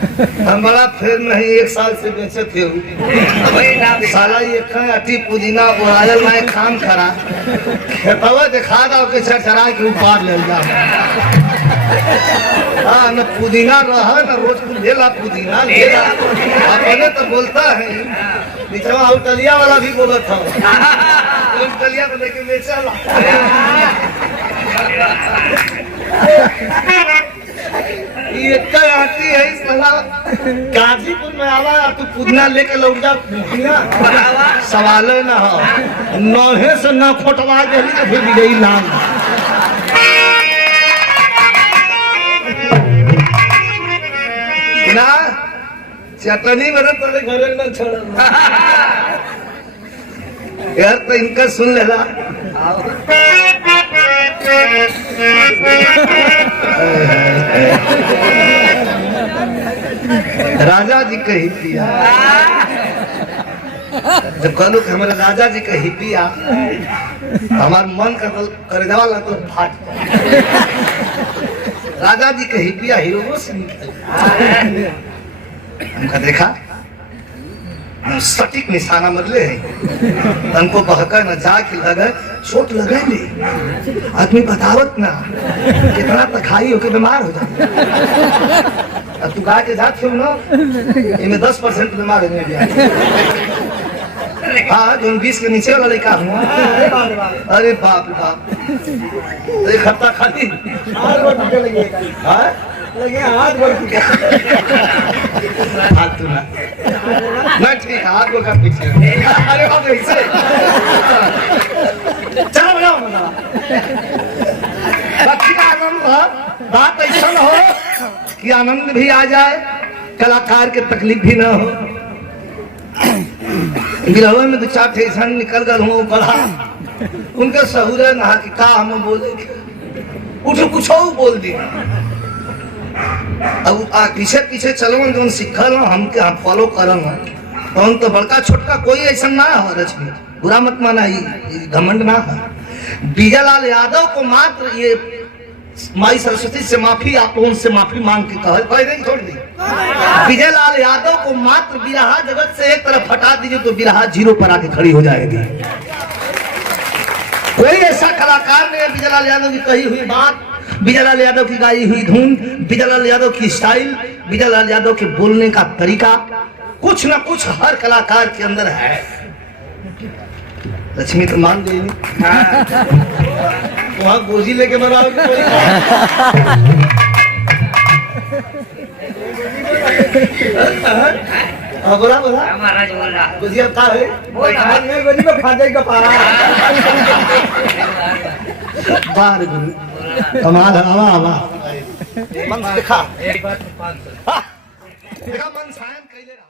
हम बड़ा फिर नहीं 1 साल से बेचे थे साला ये अटी पुदीना उड़ायल मैं काम करा खेतवा दिखा दो के चरचरा के ऊपर ले जा हाँ न पुदीना रहा न रोज लेला पुदीना लेला अपने तो बोलता है निचवा होटलिया वाला भी बोला था होटलिया को लेके बेचा ये आती है इस गाजीपुर में आवा तू पुदीना लेके लौट जा सवाल है ना नौहे से ना फोटवा दे तो फिर गई लाल ना चटनी मेरे तेरे घर में छोड़ यार तो इनका सुन लेला राजा जी का हिपिया जब कहलू कि हमारे राजा जी का हिपिया हमार मन कर देवाला तो फाट राजा जी का हिपिया हीरो से हमका देखा सटीक निशाना मरले है हमको बहका न जाके लगे चोट लगे नहीं आदमी बतावत ना कितना तखाई होके बीमार हो जाए तू गा के जाते हो ना इनमें 10% बीमार होने गया हाँ जो 20 के नीचे वाला लड़का हूँ अरे बाप रे बाप एक हफ्ता खाती लगे हाथ हाथ तू ना ठीक हाथ को का पीछे अरे बाप रे इसे चलो बनाओ बाकी का आनंद बात ऐसा हो कि आनंद भी आ जाए कलाकार के तकलीफ भी ना हो गिरहवे में 2-4 ठेसन निकल कर हूँ पढ़ा उनके सहूर है नहा कि का हम बोले उठ कुछ बोल दिया अब पीछे पीछे चलो जो सीखल हमके हम फॉलो करम तो तो बड़का छोटका कोई ऐसा ना हो रश्मि बुरा मत माना घमंड ना है बीजालाल यादव को मात्र ये माई सरस्वती से माफी आप लोगों से माफी मांग के कह नहीं छोड़ दी विजयलाल यादव को मात्र बिरहा जगत से एक तरफ हटा दीजिए तो बिरहा 0 पर आके खड़ी हो जाएगी कोई ऐसा कलाकार ने विजयलाल यादव की कही हुई बात विजयलाल यादव की गाई हुई धुन विजयलाल यादव की स्टाइल विजयलाल यादव के बोलने का तरीका कुछ ना कुछ हर कलाकार के अंदर है लक्ष्मी तो मान गई वहां गोजी लेके बनाओ बोला बोला महाराज बोल रहा गोजी का है नहीं गोजी में फाटे का पारा बार गुरु कमाल हवा हवा मन दिखा एक बार 500 देखा मन सायन कैले